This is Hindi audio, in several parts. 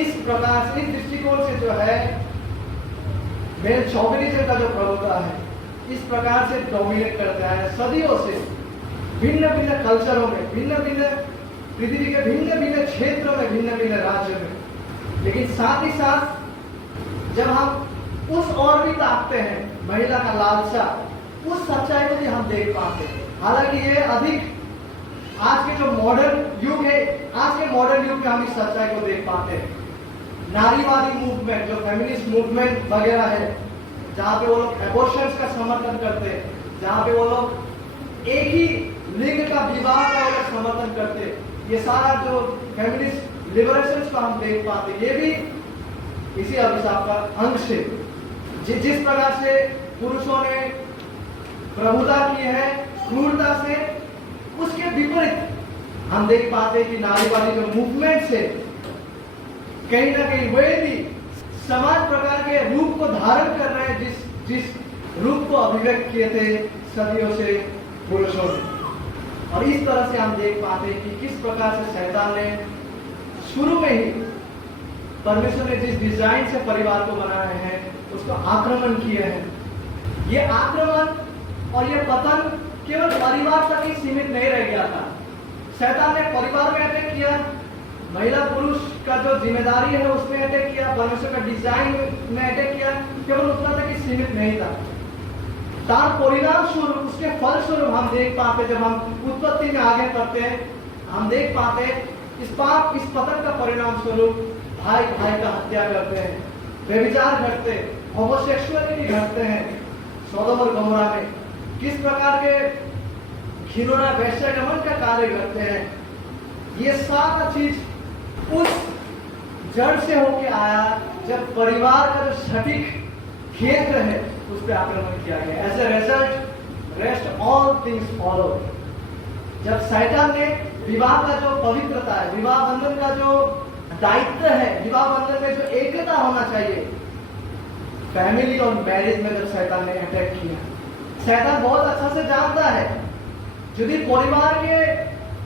इस प्रकार से, इस दृष्टिकोण से जो है मेल चौबीनिज्म का जो प्रभुता है इस प्रकार से डोमिनेट करता है सदियों से, भिन्न भिन्न कल्चरों में, भिन्न भिन्न पृथ्वी के भिन्न भिन्न क्षेत्रों में, भिन्न भिन्न राज्यों में। लेकिन साथ ही साथ जब हम उस ओर भी ताकते हैं, महिला का लालसा, उस सच्चाई को भी हम देख पाते हैं। हालांकि ये अधिक आज के जो मॉडर्न युग है, आज के मॉडर्न युग में हम इस सच्चाई को देख पाते हैं। नारीवादी मूवमेंट, जो फेमिनिस्ट मूवमेंट वगैरह है, जहाँ पे वो लोग एबॉर्शंस का समर्थन करते हैं, जहाँ पे वो लोग एक ही लिंग का विवाह का वो लोग समर्थन करते हैं, ये सारा जो फेमिनिस्ट लिबरेशन को हम देख पाते हैं, ये भी इसी अभिशाप का अंश है। जिस प्रकार से पुरुषों ने प्रभुता की है क्रूरता से, उसके विपरीत हम देख पाते हैं कि नारीवादी जो मूवमेंट है कहीं ना कहीं वे भी समान प्रकार के रूप को धारण कर रहे हैं, जिस रूप को अभिव्यक्त किए थे सदियों से पुरुषों ने। और इस तरह से हम देख पाते हैं कि किस प्रकार से शैतान ने शुरू में ही परमेश्वर ने जिस डिजाइन से परिवार को बनाए हैं उसको आक्रमण किए हैं। ये आक्रमण और ये पतन केवल परिवार तक ही सीमित नहीं रह गया था। शैतान ने परिवार में अटैक किया, महिला पुरुष का जो जिम्मेदारी है उसमें अटैक किया, परमेश्वर का डिजाइन में अटैक किया, केवल उतना तक ही सीमित नहीं था। तार परिणाम स्वरूप, उसके फल स्वरूप हम देख पाते, जब हम उत्पत्ति में आगे बढ़ते हैं, हम देख पाते इस पाप, इस पतन का परिणाम स्वरूप भाई भाई का हत्या करते हैं, व्यभिचार करते हैं, होमोसेक्सुअलिटी घटते हैं। सोदोम और गमोरा में किस प्रकार के घिनौना वैश्यगमन का कार्य करते हैं। ये सारा चीज उस जड़ से होके आया जब परिवार का जो सटीक केंद्र है उस पर आक्रमण किया गया। As a result rest all things follow. जब शैतान ने विवाह का जो पवित्रता है, विवाह बंधन का जो दायित्व है, विवाह बंधन में जो एकता होना चाहिए, फैमिली और मैरिज में जब शैतान ने अटैक किया, शैतान बहुत अच्छा से जानता है यदि परिवार के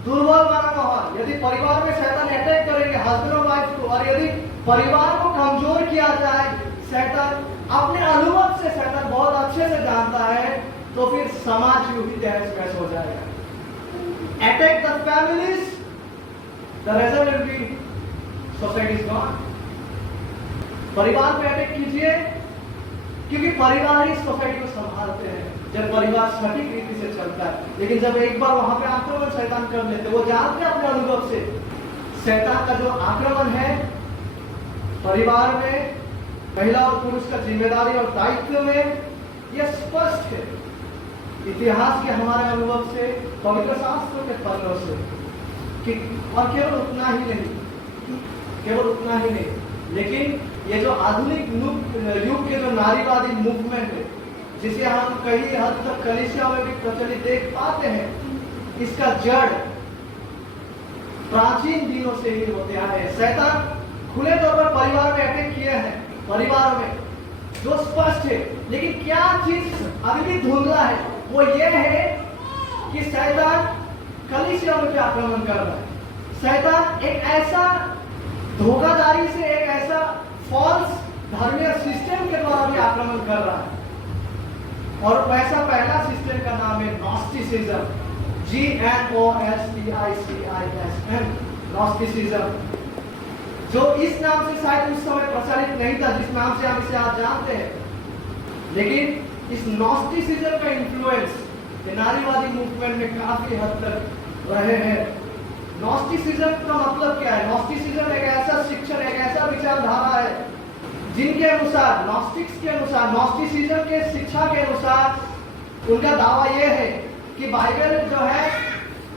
दुर्बल बनाना हो, यदि परिवार में शैतान अटैक करेंगे हस्बैंड और वाइफ को, और यदि परिवार को कमजोर किया जाए, शैतान अपने अनुभव से शैतान बहुत अच्छे से जानता है, तो फिर समाज यूं ही तहस नहस हो जाएगा। Attack the families, the result will be society is gone. परिवार पे अटैक कीजिए, क्योंकि परिवार ही सोसाइटी को संभालते हैं जब परिवार सटीक रीति से चलता है। लेकिन जब एक बार वहां पे आक्रमण शैतान कर लेते, वो जानते हैं अपने अनुभव से शैतान का जो आक्रमण है परिवार में, महिला और पुरुष का जिम्मेदारी और दायित्व में, यह स्पष्ट है इतिहास के हमारे अनुभव से, पवित्र शास्त्रों के पन्नों से कि, और केवल उतना ही नहीं, लेकिन ये जो आधुनिक युग के जो नारीवादी मूवमेंट है, जिसे हम कई हद तक कलीसिया में भी प्रचलित देख पाते हैं, इसका जड़ प्राचीन दिनों से ही होते आए हैं। शैतान खुले तौर पर परिवार में अटैक किए हैं, परिवार में जो स्पष्ट है, लेकिन क्या चीज अभी भी धुंधला है, वो ये है कि शैतान कलीसिया में भी आक्रमण कर रहा है। शैतान एक ऐसा धोखाधड़ी से, एक ऐसा फॉल्स धर्मीय सिस्टम के द्वारा भी आक्रमण कर रहा है, और वैसा पहला सिस्टम का नाम है नॉस्टिसिज्म, GNOSTICISM, नॉस्टिसिज्म, जो इस नाम से शायद उस समय प्रचलित नहीं था जिस नाम से हम इसे आज जानते हैं। लेकिन इस नॉस्टिसिज्म का इन्फ्लुएंस नारीवादी मूवमेंट में काफी हद तक रहे हैं। नॉस्टिसिज्म का मतलब क्या है? नॉस्टिसिज्म एक ऐसा शिक्षण, एक ऐसा विचारधारा है जिनके अनुसार, नॉस्टिक्स के अनुसार, नॉस्टिसिज्म के शिक्षा के अनुसार उनका दावा यह है कि बाइबल जो है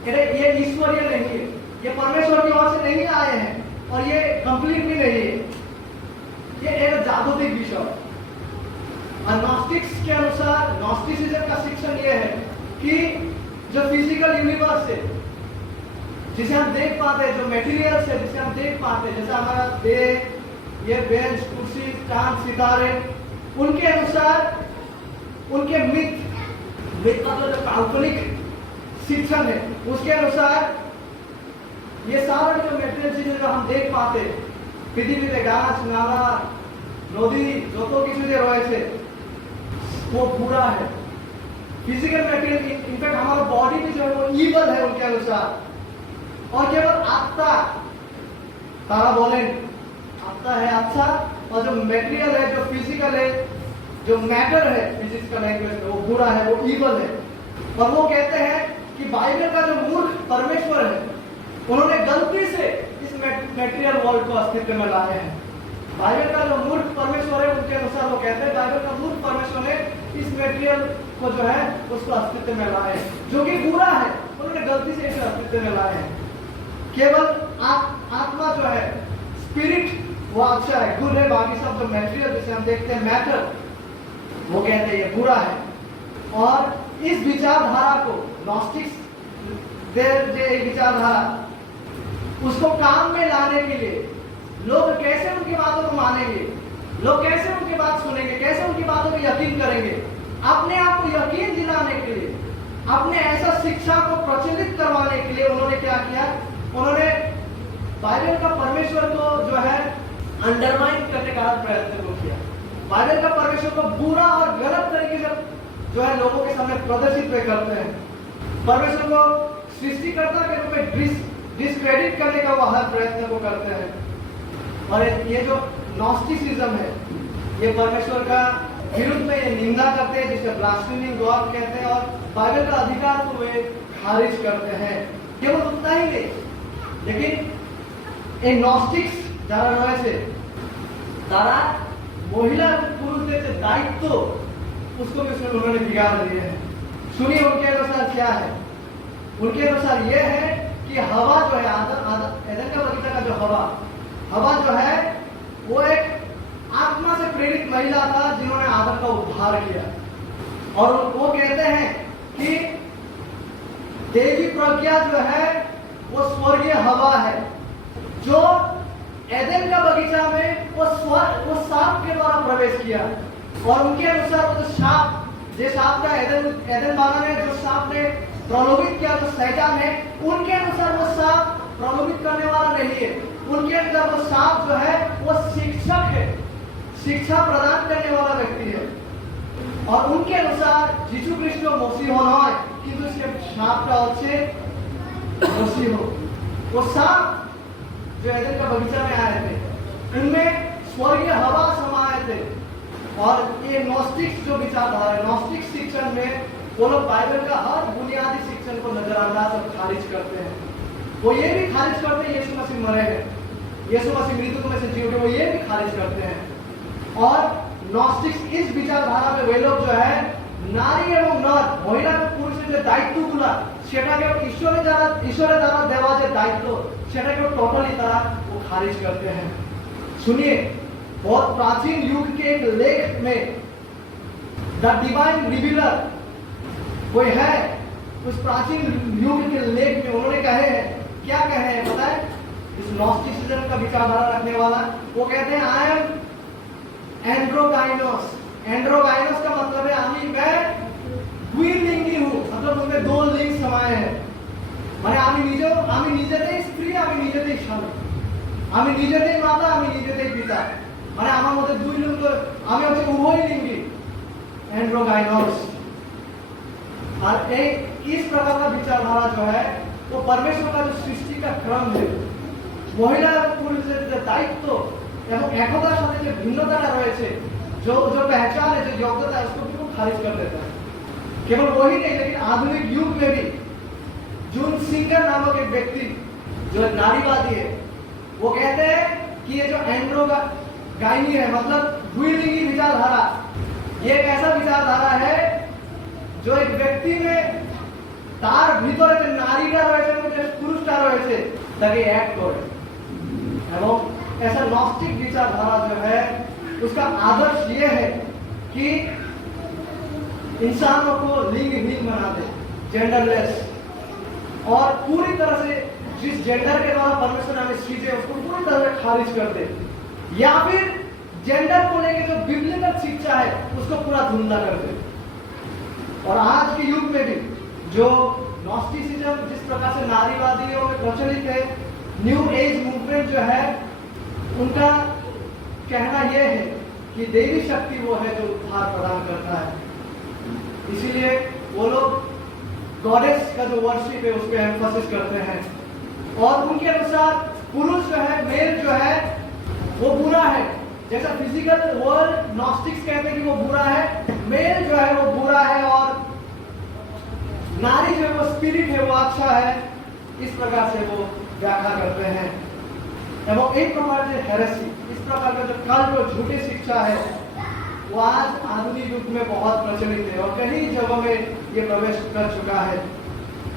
ये ईश्वरीय नहीं है, ये परमेश्वर की ओर से नहीं आए हैं, और ये कंप्लीट भी नहीं है, ये एक जागतिक विषय। और नॉस्टिक्स के अनुसार, नॉस्टिसिज्म का शिक्षण ये है कि जो फिजिकल यूनिवर्स है, जिसे हम देख पाते हैं, जो मटेरियल्स है जिसे हम देख पाते हैं, जैसे हमारा देह, ये बेंच, कुर्सी, चांद, सितारे, उनके अनुसार, उनके मिथ मतलब जो काल्पनिक शिक्षण है, उसके अनुसार ये सारे जो मटेरियल चीजें जो हम देख पाते हैं, পৃথিবীতে গাছ নালা নদী যত কিছু যে রয়েছে वो बुरा है। फिजिकल मटेरियल इनफैक्ट हमारा बॉडी भी जो है वो ईवल है उनके अनुसार। और केवल आत्मा, तारा बोले आत्मा है अच्छा, और जो मटेरियल है जो फिजिकल है जो मैटर है फिजिक्स का लैंग्वेज में वो बुरा है, वो ईवल है। और वो कहते हैं कि बाइबल का जो मूर्ख परमेश्वर है उन्होंने गलती से इस मटेरियल वर्ल्ड को अस्तित्व में लाए हैं। बाइबल का जो मूर्ख परमेश्वर है उनके अनुसार वो कहते हैं बाइबल का मूर्ख परमेश्वर ने इस मटेरियल को जो है उसको अस्तित्व में लाए हैं, जो कि बुरा है, उन्होंने गलती से इसे अस्तित्व में लाए हैं। केवल आत्मा जो है स्पिरिट वो अच्छा है, गुड है, बाकी सब जो मटेरियल जिसे हम देखते हैं मैटर वो कहते हैं ये बुरा है। और इस विचारधारा को नॉस्टिक्स एक विचारधारा उसको काम में लाने के लिए लोग कैसे उनकी बातों को मानेंगे, लोग कैसे उनकी बात सुनेंगे, कैसे उनकी बातों को यकीन करेंगे, अपने आप को यकीन दिलाने के लिए, अपने ऐसा शिक्षा को प्रचलित करवाने के लिए उन्होंने क्या किया, उन्होंने बाइबल का परमेश्वर को जो है अंडरमाइन करने का प्रयत्न को किया। बाइबल का परमेश्वर को बुरा और गलत तरीके से जो है लोगों के सामने प्रदर्शित करते हैं। परमेश्वर को सृष्टिकर्ता के रूप में डिस्क्रेडिट करने का वो हर प्रयत्न को करते हैं। और ये जो नॉस्टिसिज्म है ये परमेश्वर का विरुद्ध में ये निंदा करते हैं, जिसे ब्लास्फेमिंग गॉड कहते हैं, और बाइबल का अधिकार को वे खारिज करते हैं। केवल उतना ही नहीं, लेकिन এই নস্টিক্স যারা রয়েছে তারা মহিলা পুরুষদের যে দায়িত্ব उसको भी उन्होंने बिगाड़ दिए हैं। सुनिए उनके अनुसार क्या है। उनके अनुसार ये है कि हवा जो है एदन का बगीचा का जो हवा जो है वो एक आत्मा से प्रेरित महिला था जिन्होंने आदम का उद्धार किया। और वो कहते हैं कि देवी प्रज्ञा जो है वो स्वर्गीय हवा है जो एदन का बगीचा में वो सांप के द्वारा प्रवेश किया। और उनके अनुसार वो जो सांप का एदन बागा ने जो सांप ने प्रलोभित किया, जो शैतान है, उनके अनुसार वो सांप प्रलोभित करने वाला नहीं है। उनके अंदर वो सांप जो है वो शिक्षक है, शिक्षा प्रदान करने वाला व्यक्ति है। और उनके अनुसार यीशु ख्रिस्ट मसीह नয় কিন্তু সে সাপটা হচ্ছে मसीह हो। वो सांप जो एदन का बगीचा में आए थे उनमें स्वर्गीय हवा समाये थे। और ये नॉस्टिक्स जो विचारधारा है, नॉस्टिक शिक्षण में वो लोग बाइबल का हर बुनियादी शिक्षण को नजरअंदाज और खारिज करते हैं। वो ये भी खारिज करते हैं यीशु मसीह मरे हैं, यीशु मसीह मृत्यु में से जी उठे, वो ये भी खारिज करते हैं। और नॉस्टिक्स इस विचारधारा में वे लोग जो है नारी एवं नर महिला এবং পুরুষের যে দায়িত্বগুলো সেটাকে ঈশ্বরের দ্বারা দেওয়া যে দায়িত্ব সেটাকে টোটালি তারা वो खारिज करते हैं। सुनिए बहुत प्राचीन युग के एक लेख में द डिवाइन रिवीलर कोई है, उस प्राचीन युग के लेख में उन्होंने कहे हैं, क्या कहे हैं पता है? इस नॉस्टिसिज्म का विचारधारा रखने वाला वो कहते हैं आई एम एंड्रोगाइनोस। एंड्रोगाइनोस का मतलब है मैं द्विलिंगी हूँ, मतलब उनमें दो लिंग समाये हैं। মানে আমি নিজেতেই স্ত্রী, আমি নিজেতেই স্বামী, আমি নিজেতেই মাতা, আমি নিজেতেই পিতা, মানে আমার মধ্যে দুই লিঙ্গ, আমি হচ্ছে উভয় লিঙ্গী एंड्रोगाइनोस। और एक इस प्रकार का विचारधारा जो है वो परमेश्वर का जो सृष्टि का क्रम है, महिला पुरुषের যে দায়িত্ব এবং একতার সাথে যে ভিন্নতাটা রয়েছে, जो पहचान है, जो योग्यता है, उसको बिल्कुल खारिज कर देता है। केवल वही नहीं, लेकिन आधुनिक युग में भी जून सिंगर नामक एक व्यक्ति जो नारीवादी है वो कहते हैं कि ये जो एंड्रोगाइनी है मतलब द्विलिंगी विचारधारा, ये एक ऐसा विचारधारा है जो एक व्यक्ति में तार भीतर जो नारीटा रही है जो पुरुषटा रही है ताकि एक करे। एवं ऐसा नॉस्टिक विचारधारा जो है उसका आदर्श ये है कि इंसानों को लिंगहीन बना दे, जेंडरलेस, और पूरी तरह से जिस जेंडर के द्वारा परमेश्वर ने हमें सृजे उसको पूरी तरह से खारिज कर दे, या फिर जेंडर को लेकर जो बिब्लिकल शिक्षा है उसको पूरा धुंधला कर दे। और आज के युग में भी जो नॉस्टिसिज्म जिस प्रकार से नारीवादियों में प्रचलित है, न्यू एज मूवमेंट जो है उनका कहना यह है कि देवी शक्ति वो है जो उद्धार प्रदान करता है, इसीलिए वो लोग गॉडेस का जो वर्शिप है उस पर एम्फोसिस करते हैं। और उनके अनुसार पुरुष जो है, मेल जो है वो बुरा है, जैसा फिजिकल वर्ल्ड नॉस्टिक्स कहते हैं कि वो बुरा है, मेल जो है वो बुरा है और नारी जो है वो स्पिरिट है वो अच्छा है, इस प्रकार से वो व्याख्या करते हैं। एवं एक प्रकार से हेरेसी, इस प्रकार का जो कल्ट और झूठी शिक्षा है वो आज आधुनिक युग में बहुत प्रचलित है और कई जगहों में ये प्रवेश कर चुका है।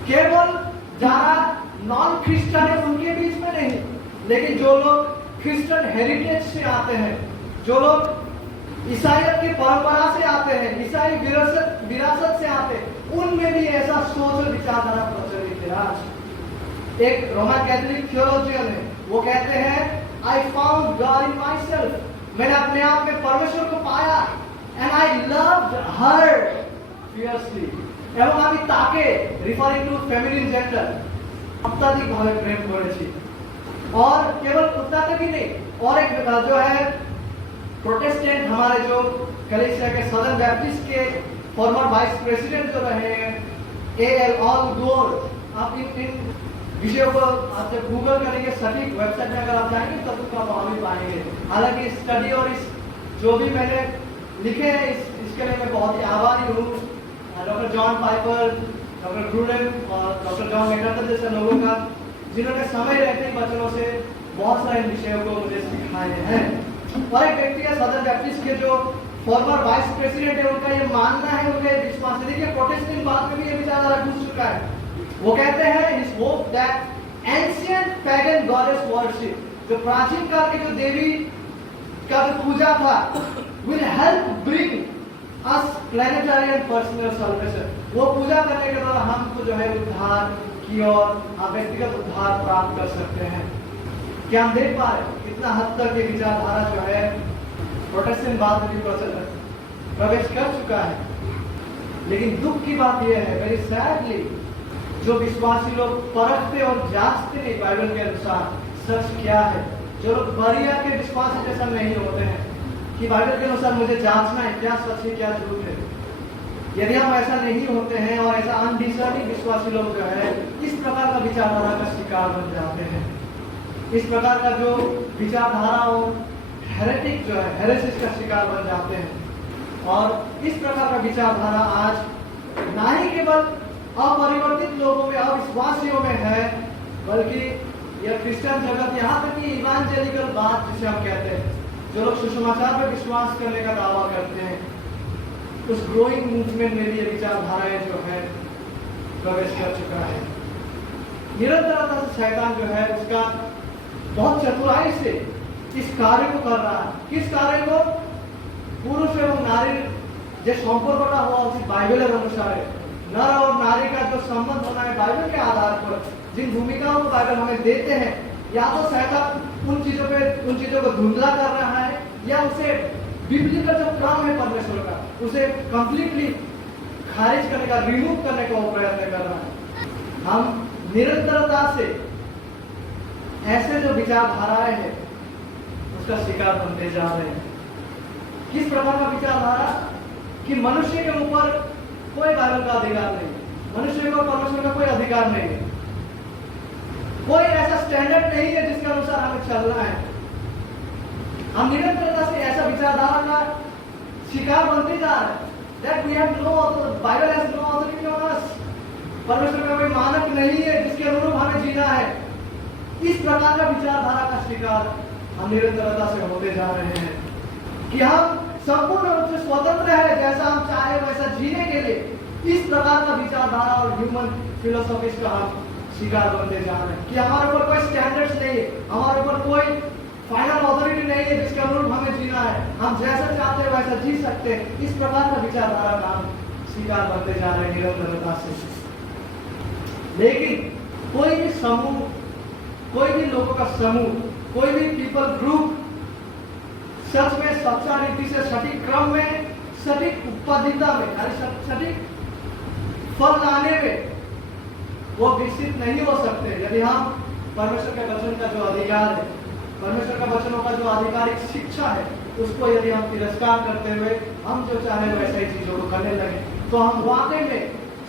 केवल जहाँ नॉन क्रिश्चियन है उनके बीच में नहीं, लेकिन जो लोग क्रिश्चियन हेरिटेज से आते हैं, जो लोग ईसाइयत की परंपरा से आते हैं, ईसाई विरासत से आते हैं, उनमें भी ऐसा सोच और विचारधारा प्रचलित है। आज एक रोमन कैथोलिक थियोलॉजियन है, वो कहते हैं I found God in my self, मैंने अपने आप में परमेश्वर को पाया, and I loved her fiercely. एवं আমি তাকে রিফারিং টু ফেমিনিন জেন্ডার অত্যাধিক ভাবে প্রেম করেছি। और केवल उतना तक ही नहीं, और एक जो है प्रोटेस्टेंट हमारे जो कलीसिया के सदर्न बैप्टिस्ट के फॉर्मर वाइस प्रेसिडेंट जो रहे हैं A.L. ऑलगोर, आप इन विषयों को आप जब गूगल करेंगे सटीक वेबसाइट में अगर आप जाएंगे तब उसका आप भी पाएंगे। हालांकि स्टडी और इस जो भी मैंने लिखे हैं इसके लिए मैं बहुत ही आभारी हूँ डॉक्टर जॉन पाइपर, डॉक्टर ग्रूडेन और डॉक्टर जॉन मैकआर्थर जैसे लोगों का, जिन्होंने समय रहते ही बच्चों से बहुत सारे विषयों को मुझे सिखाए हैं। और एक व्यक्ति है सदर्न बैप्टिस्ट के जो फॉर्मर वाइस प्रेसिडेंट है, उनका ये मानना है, उनका ये विश्वास है, देखिए प्रोटेस्टेंट बात में भी ये विचारधारा घुस चुका है। वो कहते हैं his hope that ancient pagan goddess worship, जो प्राचीन काल के जो देवी का जो पूजा था, will help bring us planetary and personal salvation। वो पूजा करने के द्वारा हमको जो है उद्धार की और व्यक्तिगत उद्धार प्राप्त कर सकते हैं। क्या हम देख पा रहे कितना हद तक ये विचारधारा जो है प्रोटेस्टेंट बात में भी प्रवेश कर चुका है। लेकिन दुख की बात यह है, वेरी सैडली, जो विश्वासी लोग परखते और जांचते नहीं बाइबल के अनुसार सच क्या है, जो लोग बरिया के विश्वास जैसा नहीं होते हैं कि बाइबल के अनुसार मुझे जांचना है क्या सच है क्या झूठ है। यदि हम ऐसा नहीं होते हैं और ऐसा अनडिसर्निंग विश्वासी लोग जो है इस प्रकार का विचारधारा का शिकार बन जाते हैं, इस प्रकार का जो विचारधारा और हेरेटिक जो है हेरेसिस का शिकार बन जाते हैं। और इस प्रकार का विचारधारा आज ना ही केवल अपरिवर्तित लोगों में, अविश्वासियों में है, बल्कि यह क्रिश्चियन जगत, यहाँ तक कि इवांजेलिकल बात जिसे हम कहते हैं, जो लोग सुसमाचार पर विश्वास करने का दावा करते हैं, उस ग्रोइंग मूवमेंट में भी ये विचारधाराएं जो है प्रवेश कर चुका है। निरंतरता से शैतान जो है उसका बहुत चतुराई से इस कार्य को कर रहा है। किस कार्य को? पुरुष एवं नारी जो संपर्कता हुआ उसी बाइबल अनुसार नर और नारी का जो संबंध होना है बाइबल के आधार पर, जिन भूमिकाओं को बाइबल हमें देते हैं, या तो शैतान उन चीजों को धुंधला कर रहा है, या उसे बिब्लिकल जो क्रम है परमेश्वर का उसे कंप्लीटली खारिज करने का, रिमूव करने का वो प्रयत्न कर रहा है। हम निरंतरता से ऐसे जो विचारधाराएं हैं उसका शिकार बनते जा रहे हैं। किस प्रकार का विचारधारा कि मनुष्य के ऊपर कोई बाइबल का अधिकार नहीं, मनुष्य को परमेश्वर का कोई अधिकार नहीं है, कोई ऐसा स्टैंडर्ड नहीं है जिसके अनुसार हमें चलना है। हम निरंतरता से ऐसा विचारधारा का शिकार बनते जा रहे हैं that we have no authority, Bible has no authority on us। परमेश्वर का कोई मानक नहीं है जिसके अनुरूप हमें जीना है। इस प्रकार का विचारधारा का शिकार हम निरंतरता से होते जा रहे हैं कि हम संपूर्ण रूप से स्वतंत्र है, जैसा हम चाहे वैसा जीने के लिए इस प्रकार का विचारधारा और ह्यूमन फिलोसॉफी का हम शिकार बनते जा रहे हैं कि हमारे ऊपर कोई स्टैंडर्ड्स नहीं है, हमारे ऊपर कोई फाइनल अथॉरिटी नहीं है जिसके अनुरूप हमें जीना है, हम जैसा चाहते हैं वैसा जी सकते हैं। इस प्रकार का विचारधारा का हम शिकार बनते जा रहे हैं निरंतरता से। लेकिन कोई भी समूह, कोई भी लोगों का समूह, कोई भी पीपल ग्रुप सच में सच्चा रीति से सटीक क्रम में, सटीक उत्पादिता में, सटीक फल लाने में वो विकसित नहीं हो सकते यदि हम परमेश्वर के वचन का जो अधिकार है, परमेश्वर का वचनों का जो आधिकारिक शिक्षा है उसको यदि हम तिरस्कार करते हुए हम जो चाहे वैसे ही चीजों को करने लगे तो हम वाकई में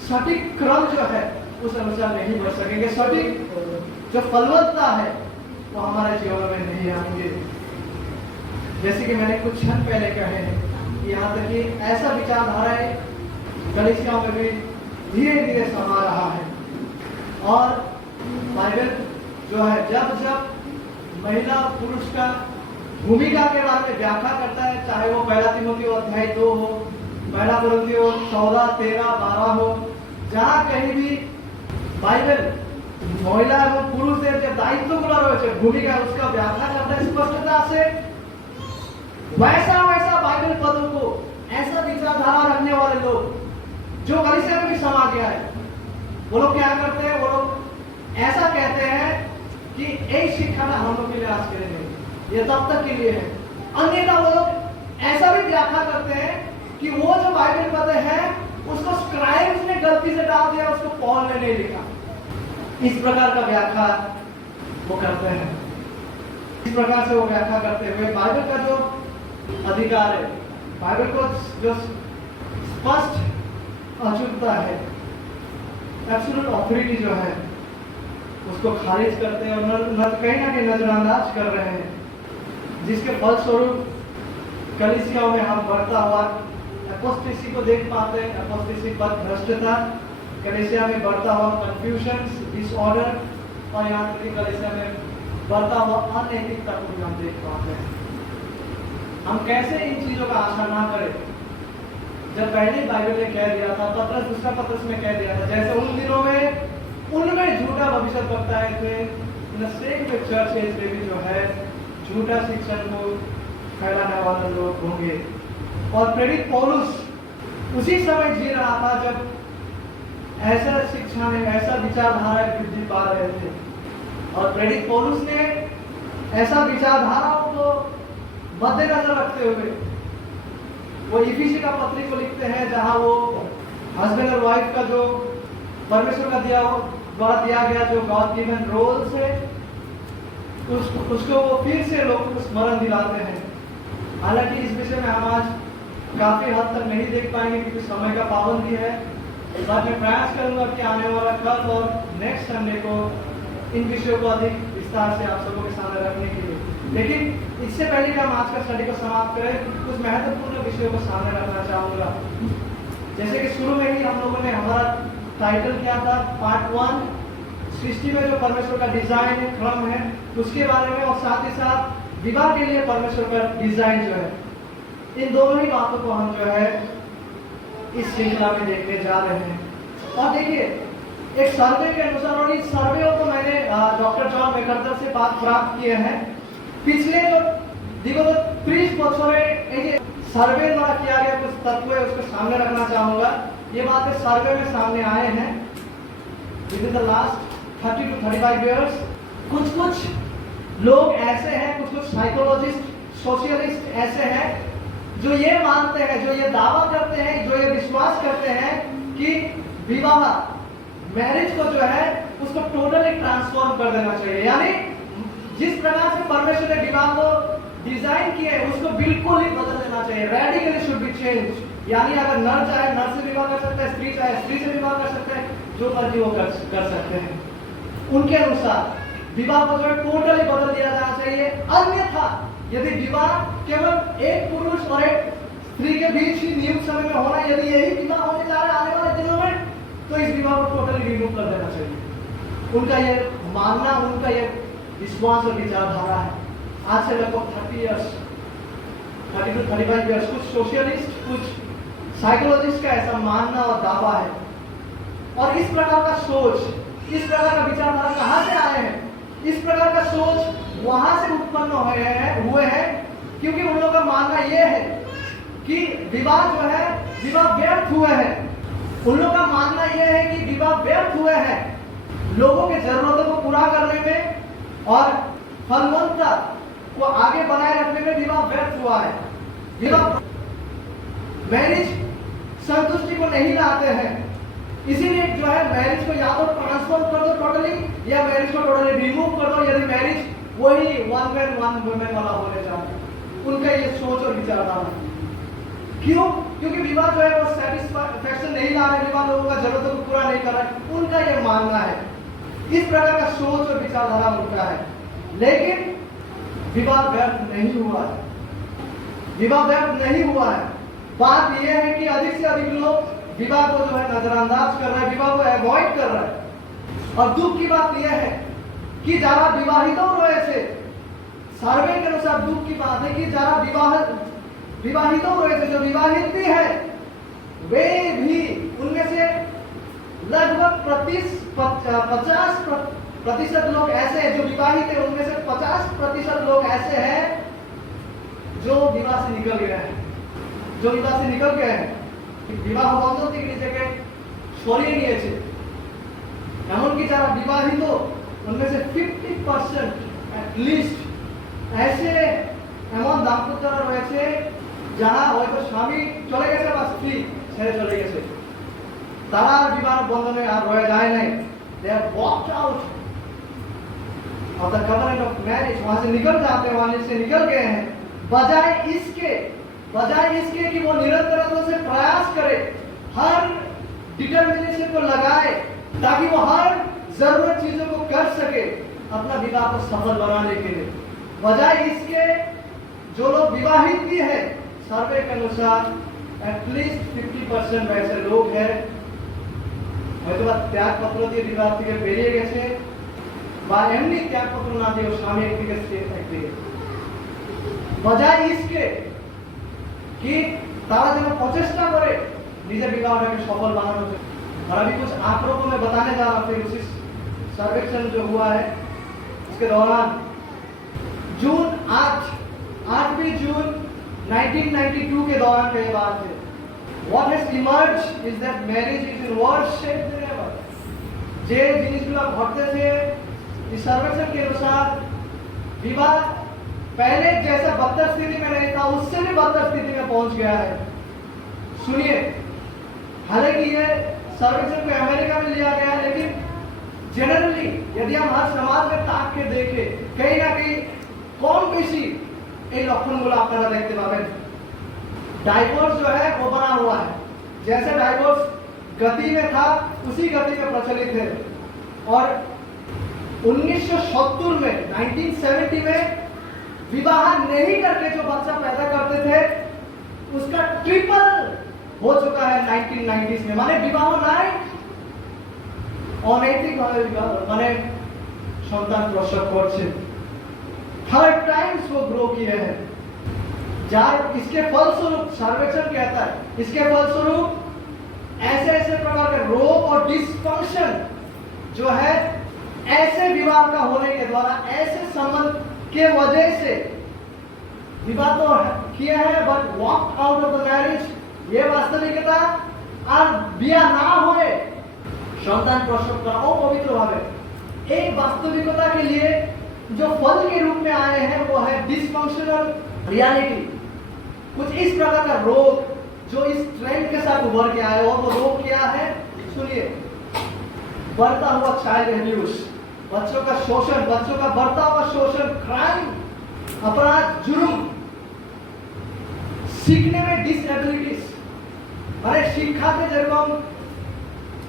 सटीक क्रम जो है उस अनुसार नहीं बढ़ सकेंगे। सटीक जो फलवत्ता है वो हमारे जीवन में नहीं आएंगे। जैसे कि मैंने कुछ क्षण पहले कहे हैं कि यहाँ तक कि ऐसा विचारधारा कलीसियाओं में भी धीरे धीरे समा रहा है। और बाइबल जो है जब जब महिला पुरुष का भूमिका के बारे में व्याख्या करता है, चाहे वो पहला तीमुथियुस अध्याय 2 हो, पहला कुरिन्थियों 14, 13, 12 हो, जहाँ कहीं भी बाइबल महिला এবং পুরুষদের যে দায়িত্বগুলো রয়েছে ভূমিকা उसका व्याख्या करता है स्पष्टता से। वैसा वैसा बाइबल पदों को ऐसा विचारधारा रखने वाले लोग जो कलीसिया में भी समा गया है वो लोग क्या करते हैं, वो लोग ऐसा कहते हैं कि एक शिक्षा हम लोग के लिए आज के लिए नहीं, ये तब तक के लिए है। अन्यथा वो लोग ऐसा भी व्याख्या करते हैं कि वो जो बाइबल पद है उसको स्क्राइब्स ने गलती से डाल दिया, उसको पॉल ने नहीं लिखा। इस प्रकार का व्याख्या वो करते हैं। इस प्रकार से वो व्याख्या करते हुए बाइबल का जो अधिकार है, बाइबल को जो स्पष्ट अचूकता है, एब्सोल्यूट ऑथोरिटी जो है उसको खारिज करते हैं और कहीं ना कहीं नजरअंदाज कर रहे हैं, जिसके फलस्वरूप कलीसियाओं में हम बढ़ता हुआ एपोस्टेसी को देख पाते हैं। एपोस्टेसी पद भ्रष्टता, कलीसिया में बढ़ता हुआ कंफ्यूजन, डिसऑर्डर और यहाँ तक कि कलीसिया में बढ़ता हुआ अनैतिकता को भी हम देख पाते हैं। हम कैसे इन चीजों का आशा ना करें जब पहले बाइबल ने कह दिया था, पत्रस दूसरा पत्रस में कह दिया था, जैसे उन दिनों में उनमें झूठा भविष्यवक्ता आए थे, चर्च एज में भी जो है झूठा शिक्षण को फैलाने वाले लोग होंगे। और प्रेरित पौलुस उसी समय जी रहा था जब ऐसा शिक्षा में ऐसा विचारधारा वृद्धि पा रहे थे। और प्रेरित पौलुस ने ऐसा विचारधाराओं को मद्देनजर रखते हुए वो इफिसी का पत्री को लिखते हैं, जहां वो हस्बैंड और वाइफ का जो परमेश्वर का द्वारा दिया गया जो गॉड गिवन रोल्स है उसको वो फिर से लोगों को स्मरण दिलाते हैं। हालांकि इस विषय में हम आज काफी हद तक नहीं देख पाएंगे क्योंकि समय का पाबंदी है। बाद में प्रयास करूंगा कि आने वाला कल और नेक्स्ट संडे को इन विषयों को अधिक विस्तार से आप सबों के सामने रखने के लिए, लेकिन इससे पहले कि हम आज का स्टडी को समाप्त करें कुछ महत्वपूर्ण विषयों को सामने रखना चाहूंगा। जैसे कि शुरू में ही हम लोगों ने हमारा टाइटल क्या था, पार्ट 1 सृष्टि में जो परमेश्वर का डिजाइन क्रम है उसके बारे में, और साथ ही साथ विवाह के लिए परमेश्वर का डिजाइन जो है, इन दोनों ही बातों को हम जो है इस श्रृंखला में देखने जा रहे हैं। और देखिए एक सर्वे के अनुसार, और इस सर्वे को मैंने डॉक्टर जॉन मैकआर्थर से बात प्राप्त किए हैं, पिछले जो विगत 30 बच्चों में सर्वे द्वारा किया गया कुछ तत्व है उसको सामने रखना चाहूंगा। ये बातें सर्वे में सामने आए हैं with in the last 30 to 35 years। कुछ लोग ऐसे हैं, कुछ साइकोलॉजिस्ट, सोशियलिस्ट ऐसे हैं जो ये मानते हैं, जो ये दावा करते हैं, जो ये विश्वास करते हैं कि विवाह मैरिज को जो है उसको टोटली ट्रांसफॉर्म कर देना चाहिए। यानी जिस प्रकार से परमेश्वर ने विवाह को डिजाइन किया है उसको बिल्कुल ही बदल देना चाहिए। Radically should be change. यानी अगर नर चाहे नर से विवाह कर सकता है, स्त्री चाहे स्त्री से विवाह कर सकता है, जो मर्जी वो कर सकते हैं। उनके अनुसार विवाह को जो है टोटली बदल दिया जाना चाहिए। अन्यथा यदि विवाह केवल एक पुरुष और एक स्त्री के बीच ही नियुक्त समय में होना, यदि यही विवाह होने जा रहा है आने वाले दिनों में, तो इस विवाह को टोटली रिमूव कर देना चाहिए। उनका ये मानना, उनका ये विश्वास और विचारधारा है। आज से लगभग 30 to 35 years कुछ सोशलिस्ट, कुछ साइकोलॉजिस्ट का ऐसा मानना और दावा है। और इस प्रकार का सोच, इस प्रकार का विचारधारा कहाँ से आए हैं? इस प्रकार का सोच वहां से उत्पन्न हुए हैं क्योंकि उन लोगों का मानना यह है कि विवाह जो है, विवाह व्यर्थ हुए हैं। उन लोगों का मानना यह है कि विवाह व्यर्थ हुए हैं लोगों के जरूरतों को पूरा करने में और फलवत्ता को आगे बनाए रखने में विवाह व्यर्थ हुआ है। विवाह मैरिज संतुष्टि को नहीं लाते हैं, इसीलिए जो है मैरिज को या तो ट्रांसफॉर्म कर दो टोटली, या मैरिज को टोटली रिमूव कर दो। यदि मैरिज वही वन मैन वन वुमेन वाला होने जा रहा है। उनका ये सोच और विचारधारा। क्यों? क्योंकि विवाह जो है वो सेटिस्फैक्शन नहीं ला रहे, विवाह लोगों का जरूरतों को पूरा नहीं कर रहा है, उनका ये मानना है। इस प्रकार का सोच और विचारधारा उनका है। लेकिन विवाह व्यर्थ नहीं हुआ है, विवाह व्यर्थ नहीं हुआ है। बात यह है कि अधिक से अधिक लोग विवाह को जो है नजरअंदाज कर रहे हैं, विवाह को अवॉइड कर रहे हैं। और दुख की बात यह है कि যারা বিবাহিত রয়েছে, सर्वे के अनुसार दुख की बात है कि যারা विवाहित रहे थे, जो विवाहित भी है, वे भी उनमें से लगभग 50% लोग ऐसे हैं जो विवाहित है, उनमें से 50% लोग ऐसे हैं जो विवाह से निकल गए हैं, जो विवाह से निकल गए हैं। विवाह बंध থেকে নিজেকে সরিয়ে নিয়েছে। এমনকি যারা বিবাহিত उनमें से 50% एटलिस्ट ऐसे एमन दाम्पत्य रयेछे जहाँ হয়তো স্বামী চলে গেছে বা স্ত্রী ছেড়ে চলে গেছে, তারা বিবাহ বন্ধনে আর রয়ে যায় নাই। They have walked out of the covenant of marriage, वहां से निकल जाते हैं, वहां से निकल गए हैं। बजाय इसके कि वो निरंतरता से प्रयास करे, हर डिटर्मिनेशन को लगाए ताकि वो हर जरूरत चीजों को कर सके अपना विवाह को सफल बनाने के लिए। बजाय इसके जो लोग विवाहित भी है, सर्वे के अनुसार एटलीस्ट 50% वैसे लोग हैं হয়তো ত্যাগপত্র দিয়ে বিবাহ থেকে বেরিয়ে গেছে বা এমনি ত্যাগপত্র না দিয়ে স্বামী একদিকে স্ত্রী একদিকে। बजाय इसके कि तारा जब प्रचेष्टा करे निजे विवाह को सफल बनाने के। और अभी कुछ आंकड़ों को मैं बताने जा रहा हूँ। उसी सर्वेक्षण जो हुआ है इसके दौरान जून 8वीं जून 1992 के दौरान कई बात है। What has emerged is that marriage is in worse shape than ever. जे जिनिसगुला घटतेছে इस सर्वेक्षण के अनुसार विवाह पहले जैसा बदतर स्थिति में नहीं था, उससे भी बदतर स्थिति में पहुंच गया है। सुनिए, हालांकि ये सर्वेक्षण को अमेरिका में लिया गया, लेकिन जनरली यदि हम हर समाज में ताक के देखें, कहीं ना कहीं कौन बेसी এই লক্ষণগুলো আপনারা দেখতে পাবেন। डाइवोर्स जो है वो बना हुआ है, जैसे डाइवोर्स गति में था उसी गति में प्रचलित है। और 1970 में 1970 में विवाह नहीं करके जो बच्चा पैदा करते थे उसका ट्रिपल हो चुका है 1990s में। माने विवाह नहीं অনৈতিক ভাবে মানে সন্তান প্রসব করছে, 3rd टाइम्स वो ग्रो किए हैं। जार इसके फलस्वरूप सर्वेक्षण कहता है, इसके फलस्वरूप ऐसे प्रकार के रोग और डिस्फंक्शन जो है ऐसे विवाह का होने के द्वारा, ऐसे संबंध के वजह से विवाह तो किया है but walk out of the marriage, ये वास्तविकता और बिया ना होए संतान प्रसव करा पवित्र भावे, एक वास्तविकता के लिए जो फल के रूप में आए हैं वो है डिस्फंक्शनल रियलिटी। कुछ इस प्रकार का रोग जो इस ट्रेंड के साथ उभर के आए, और वो रोग क्या है सुनिए, बढ़ता हुआ चाइल्ड एब्यूज, बच्चों का शोषण, बच्चों का बढ़ता हुआ शोषण, क्राइम, अपराध, जुर्म, सीखने में डिसएबिलिटीज, মানে শিক্ষাতে যেরকম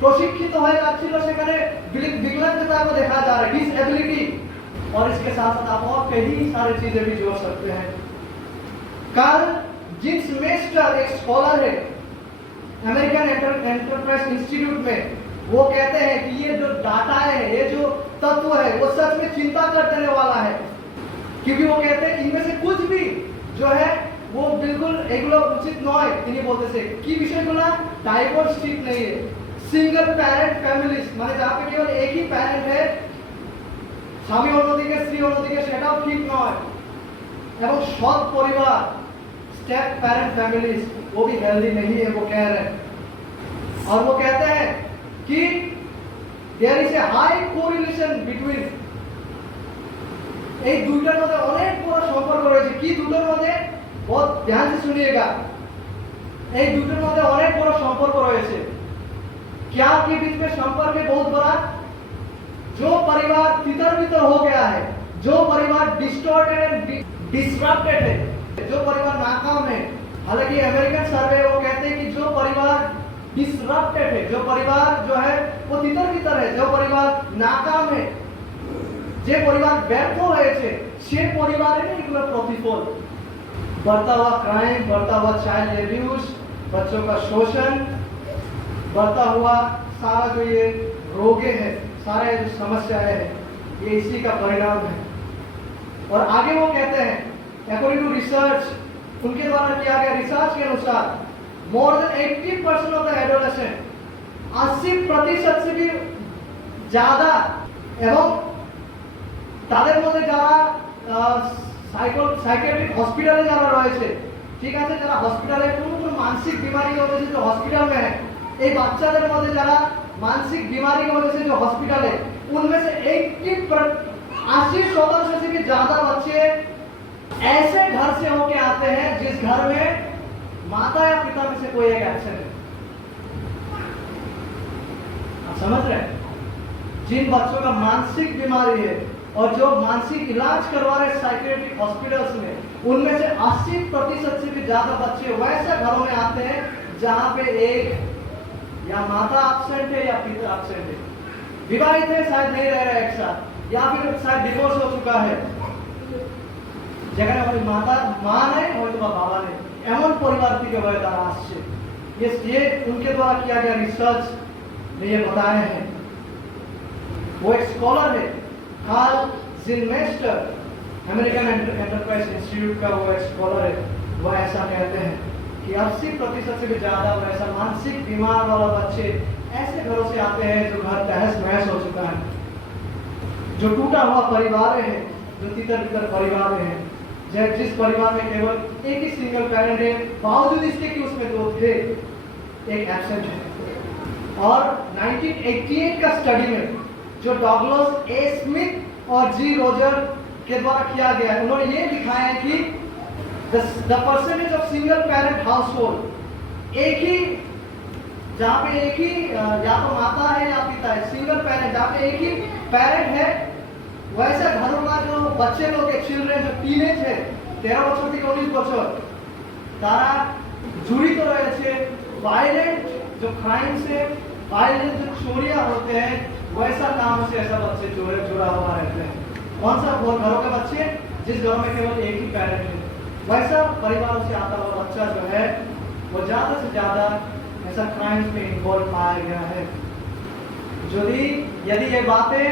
প্রশিক্ষিত হয়ে যাচ্ছিল সেখানে विकलांगता को देखा जा रहा है, डिसएबिलिटी। और इसके साथ साथ आप और कई सारी चीजें भी जोड़ सकते हैं। कार्ल जिन्समेस्टर एक स्कॉलर है अमेरिकन एंटरप्राइज इंस्टीट्यूट में, वो कहते हैं कि ये जो डाटा है, ये जो तत्व है वो सच में चिंता कर देने वाला है। क्योंकि वो कहते हैं इनमें से कुछ भी जो है वो बिल्कुल एगुलो उचित नয়। তিনি বলতেছে কি বিষয়গুলো, डाइवोर्स ठीक नहीं है, सिंगल पैरेंट फैमिलीज মানে जहाँ पे केवल एक ही पैरेंट है, স্বামী অন্যদিকে স্ত্রী অন্যদিকে, সেটাও ঠিক নয়। এবং সৎ পরিবার स्टेप पैरेंट फैमिलीज वो भी हेल्दी नहीं है, वो कह रहे हैं। और वो कहते हैं कि there is a high correlation between, এই দুইটার মধ্যে অনেক বড় সম্পর্ক রয়েছে। কি দুটোর মধ্যে, बहुत ध्यान से सुनिएगा, এই দুটোর মধ্যে অনেক বড় সম্পর্ক রয়েছে। क्या के बीच में संपर्क है बहुत बड़ा, जो परिवार तितर बितर हो गया है, जो परिवार डिस्टॉर्टेड एंड डिसरप्टेड है, जो परिवार नाकाम है, हालांकि अमेरिकन सर्वे वो कहते हैं कि जो परिवार डिसरप्टेड है, जो परिवार जो है वो तितर बितर है, जो परिवार नाकाम है, जे परिवार व्यर्थ হয়ে છે সে পরিবারে এগুলো প্রতিফল बढ़ता हुआ क्राइम, बढ़ता हुआ चाइल्ड एब्यूज, बच्चों का शोषण, बढ़ता हुआ सारा जो ये रोगे हैं, सारे जो समस्याएं हैं, ये इसी का परिणाम है। और आगे वो कहते हैं अकॉर्डिंग टू रिसर्च, उनके द्वारा किया गया रिसर्च के अनुसार more than 80% of the adolescent, 80% से भी ज्यादा एवं তাদের মধ্যে যারা সাইকিয়াট্রিক হসপিটালে যারা রয়েছে, ঠিক আছে, যারা হসপিটালে কোনো মানসিক बीमारी की वजह से जो हॉस्पिटल में है, এই বাচ্চাদের মধ্যে যারা मानसिक बीमारी की वजह से जो हॉस्पिटल है, उनमें से 80% से भी ज्यादा बच्चे ऐसे घर से होके आते हैं जिस घर में माता या पिता में से कोई एक एब्सेंट है। आप समझ रहे हैं? जिन बच्चों का मानसिक बीमारी है और जो मानसिक इलाज करवा रहे साइकियाट्रिक हॉस्पिटल्स में, उनमें से 80% से भी ज्यादा बच्चे वैसे घरों में आते हैं जहां पे एक या माता एब्सेंट है या पिता एब्सेंट है, विवाहित है, शायद नहीं रह रहे एक साथ, या फिर शायद डिवोर्स हो चुका है, जगह हमारी माता मां ने और बाबा ने, एमन परिवार की तारा आसছে। ये उनके द्वारा किया गया रिसर्च में ये बताए हैं। वो एक स्कॉलर है कार्ल जिनमेस्टर, अमेरिकन एंटरप्राइज इंस्टीट्यूट का वो एक स्कॉलर है। वह ऐसा कहते हैं कि 80% से भी ज्यादा वैसा मानसिक बीमार वाला बच्चे ऐसे घरों से आते हैं जो घर तहस नहस हो चुका है, जो टूटा हुआ परिवार है, जो तितर बितर परिवार है, जिस परिवार में केवल एक ही सिंगल पेरेंट है, बावजूद इसके कि उसमें दो थे, एक एब्सेंट है। और 1988 का स्टडी में जो डॉगलस ए स्मिथ और जी रोजर के द्वारा किया गया है, उन्होंने ये दिखाया है कि the percentage of single parent house hold, एक ही जहाँ पे एक ही या तो माता है या पिता है, सिंगल पेरेंट जहाँ पे एक ही पेरेंट है, वैसे घरों का जो बच्चे लोग के चिल्ड्रेन जो टीनेज है 13 বছর থেকে 19 বছর, তারা জড়িত রয়েছে वायलेंट जो क्राइम से, वायलेंट जो चोरियां होते हैं, वैसा काम से ऐसा बच्चे जुड़ा हुआ रहते हैं। कौन सा वो घरों के बच्चे जिस घरों में केवल एक ही पेरेंट है, वैसा परिवारों से आता हुआ बच्चा जो है वो ज्यादा से ज्यादा ऐसा क्राइम्स में इन्वॉल्व पाया गया है। यदि ये बातें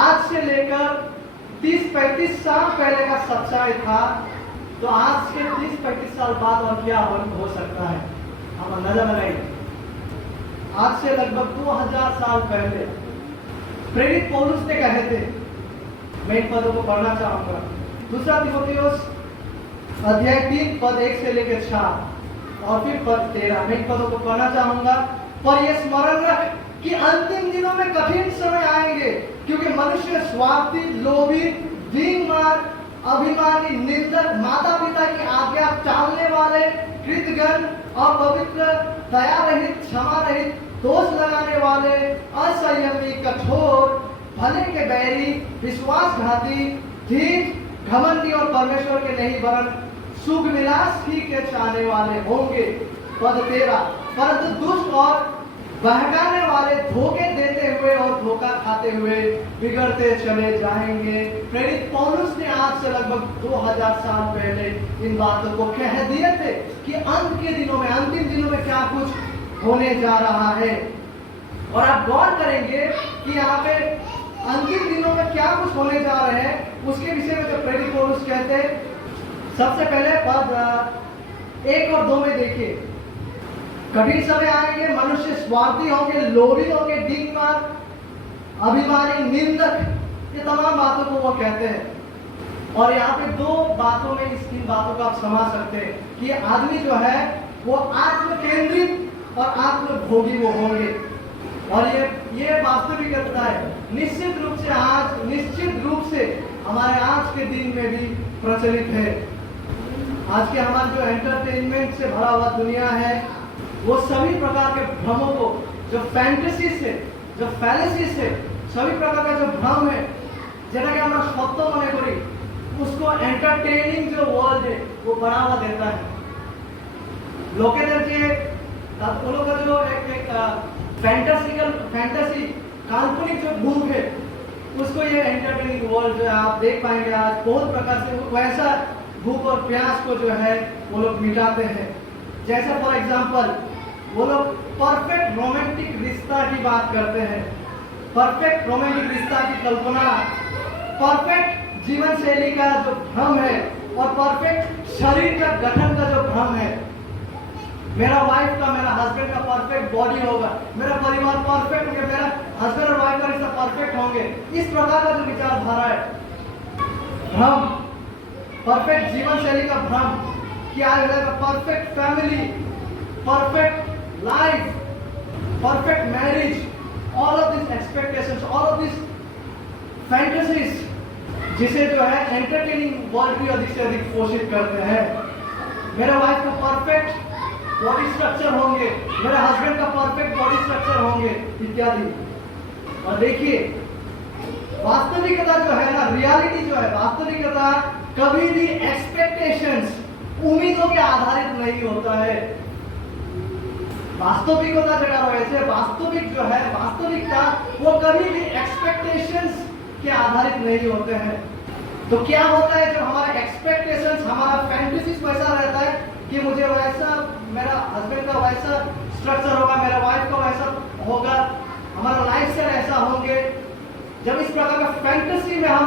आज से लेकर 30-35 साल पहले का सच्चाई था, तो आज के 30-35 साल बाद और क्या हो सकता है, हम अंदाजा लगाइए। आज से लगभग 2000 साल पहले प्रेरित पौलुस ने कहे थे, मैं इन पदों को पढ़ना चाहूंगा। दूसरा तीमुथियुस अध्याय 3 पद 1 से लेकर 4 और फिर पद 13, मैं इन पदों को पढ़ना चाहूंगा। पर यह स्मरण रख कि अंतिम दिनों में कठिन समय आएंगे, क्योंकि मनुष्य स्वार्थी, लोभी, डींगमार, अभिमानी, निंदक, माता पिता की आज्ञा टालने वाले, कृतघ्न, अपवित्र, दया रहित, क्षमा रहित, दोष लगाने वाले, असंयमी, कठोर, भले के बैरी, विश्वासघाती, ढीठ, घमंडी और परमेश्वर के नहीं वरन सुख विलास ही के चाहने वाले होंगे। पद 13, परंतु दुष्ट और बहकाने वाले, धोखे देते हुए और धोखा खाते हुए बिगड़ते चले जाएंगे। प्रेरित पौलुस ने आज से लगभग 2000 साल पहले इन बातों को कह दिए थे कि अंत के दिनों में, अंतिम दिनों में क्या कुछ होने जा रहा है। और आप गौर करेंगे कि यहाँ पे अंतिम दिनों में क्या कुछ होने जा रहे हैं, उसके विषय में जो प्रेरित पौलुस कहते हैं, सबसे पहले पद 1 और 2 में देखिए, कठिन समय आएंगे, मनुष्य स्वार्थी होंगे, लोभी होंगे, डींगमार, अभिमानी, निंदक, ये तमाम बातों को वो कहते हैं। और यहाँ पे 2 बातों में इस 3 बातों को आप समझ सकते हैं कि आदमी जो है वो आत्म केंद्रित और आत्मभोगी वो होंगे। और ये वास्तविकता है, निश्चित रूप से हमारे आज के दिन में भी प्रचलित है। आज के हमारे जो एंटरटेनमेंट से भरा हुआ दुनिया है, वो सभी प्रकार के भ्रमों को, जो फैंटेसी से, जो फैलेसी से, सभी प्रकार का जो भ्रम है, যেটাকে আমরা সত্য মনে করি, उसको एंटरटेनिंग जो वर्ल्ड है वो बढ़ावा देता है। লোকেদের যে उन का जो एक फैंटेसी काल्पनिक जो भूख है, उसको ये एंटरटेनिंग वर्ल्ड जो है आप देख पाएंगे आज बहुत प्रकार से वैसा भूख और प्यास को जो है वो लोग मिटाते हैं। जैसे फॉर एग्जांपल वो लोग परफेक्ट रोमांटिक रिश्ता की बात करते हैं, परफेक्ट रोमांटिक रिश्ता की कल्पना, परफेक्ट जीवन शैली का जो भ्रम है और परफेक्ट शरीर का गठन का जो भ्रम है, मेरा वाइफ का मेरा हस्बैंड का परफेक्ट बॉडी होगा, मेरा परिवार परफेक्ट होगा, मेरा हस्बैंड और वाइफ का रिश्ता परफेक्ट होंगे, इस प्रकार का जो विचारधारा है, भ्रम, परफेक्ट जीवन शैली का भ्रम, क्या है perfect family, perfect life, perfect marriage, all of this expectations, all of this fantasies, जिसे जो है एंटरटेनिंग वर्ल्ड भी अधिक से अधिक पोषित करते हैं। मेरा वाइफ का परफेक्ट बॉडी स्ट्रक्चर होंगे, मेरे हस्बैंड का परफेक्ट बॉडी स्ट्रक्चर होंगे, इत्यादि। और देखिए वास्तविकता जो है ना, रियलिटी जो है, वास्तविकता कभी भी एक्सपेक्टेशंस, उम्मीदों के आधारित नहीं होता है। वास्तविकता जगह रहे वास्तविक जो है, वास्तविकता वो कभी भी एक्सपेक्टेशंस के आधारित नहीं होते हैं। तो क्या होता है जब हमारा एक्सपेक्टेशंस, हमारा फैंटेसीज वैसा रहता है कि मुझे वैसा, मेरा हस्बैंड का वैसा स्ट्रक्चर होगा, मेरा वाइफ का वैसा होगा, हमारा लाइफ स्टाइल ऐसा होंगे। जब इस प्रकार का फैंटेसी में हम